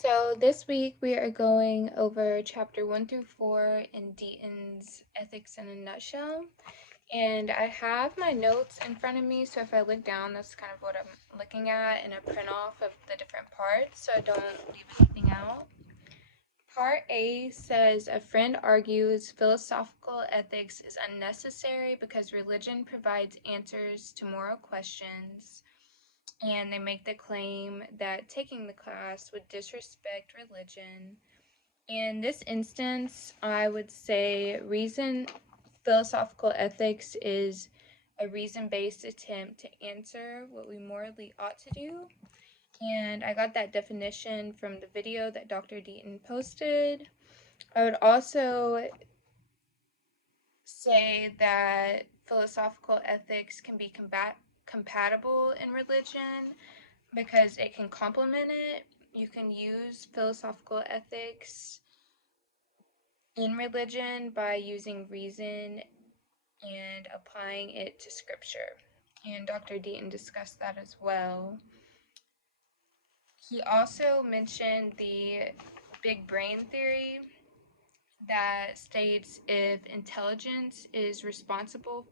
So this week we are going over chapter 1 through 4 in Deaton's Ethics in a Nutshell. And I have my notes in front of me, so if I look down, that's kind of what I'm looking at in a print off of the different parts, so I don't leave anything out. Part A says a friend argues philosophical ethics is unnecessary because religion provides answers to moral questions, and they make the claim that taking the class would disrespect religion. In this instance, I would say philosophical ethics is a reason-based attempt to answer what we morally ought to do. And I got that definition from the video that Dr. Deaton posted. I would also say that philosophical ethics can be compatible in religion because it can complement it. You can use philosophical ethics in religion by using reason and applying it to scripture. And Dr. Deaton discussed that as well. He also mentioned the big brain theory that states if an intelligence is responsible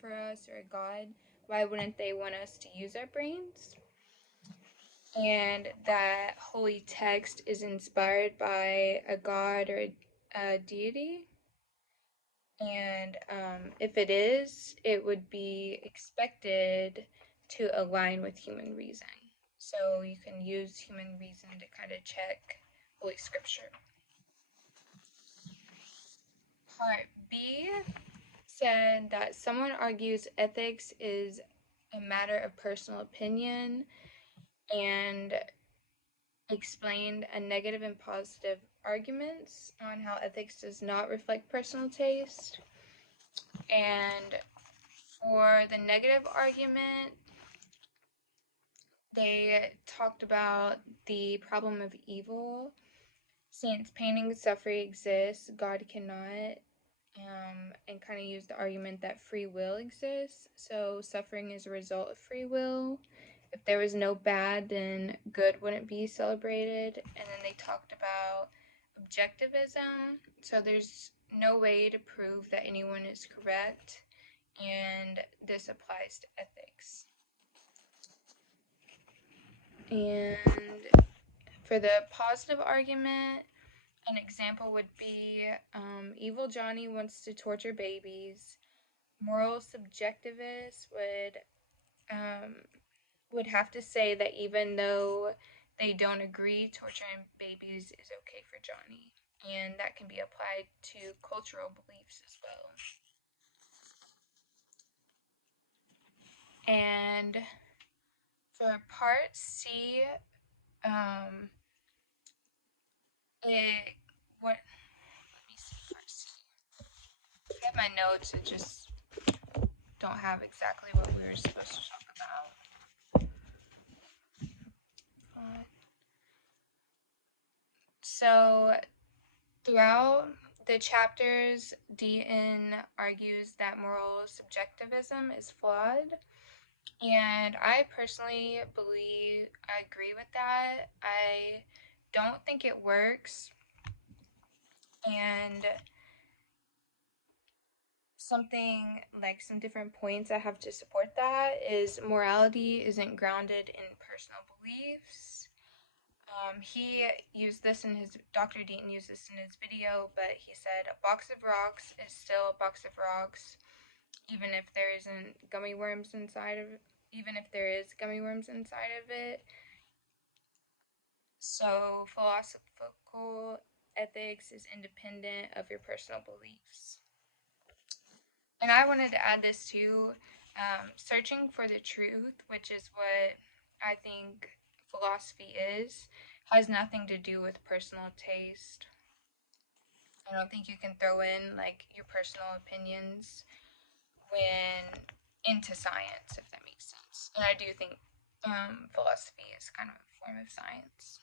for us, or a God, why wouldn't they want us to use our brains? And that holy text is inspired by a god or a deity. And if it is, it would be expected to align with human reason. So you can use human reason to kind of check Holy Scripture. Part B said that someone argues ethics is a matter of personal opinion and explained a negative and positive arguments on how ethics does not reflect personal taste. And for the negative argument, they talked about the problem of evil. Since pain and suffering exists, God cannot, and kind of use the argument that free will exists. So suffering is a result of free will. If there was no bad, then good wouldn't be celebrated. And then they talked about objectivism. So there's no way to prove that anyone is correct, and this applies to ethics. And for the positive argument, an example would be evil Johnny wants to torture babies. Moral subjectivists would have to say that even though they don't agree, torturing babies is okay for Johnny. And that can be applied to cultural beliefs as well. And for part C, let me see part C. I have my notes, I just don't have exactly what we were supposed to talk about. So throughout the chapters, Deaton argues that moral subjectivism is flawed, and I personally agree with that. I don't think it works, and some different points I have to support that is morality isn't grounded in personal beliefs. Dr. Deaton used this in his video, but he said a box of rocks is still a box of rocks, even if there is gummy worms inside of it. So philosophical ethics is independent of your personal beliefs. And I wanted to add this too, searching for the truth, which is what I think philosophy is, has nothing to do with personal taste. I don't think you can throw in your personal opinions into science, if that makes sense. And I do think philosophy is kind of a form of science.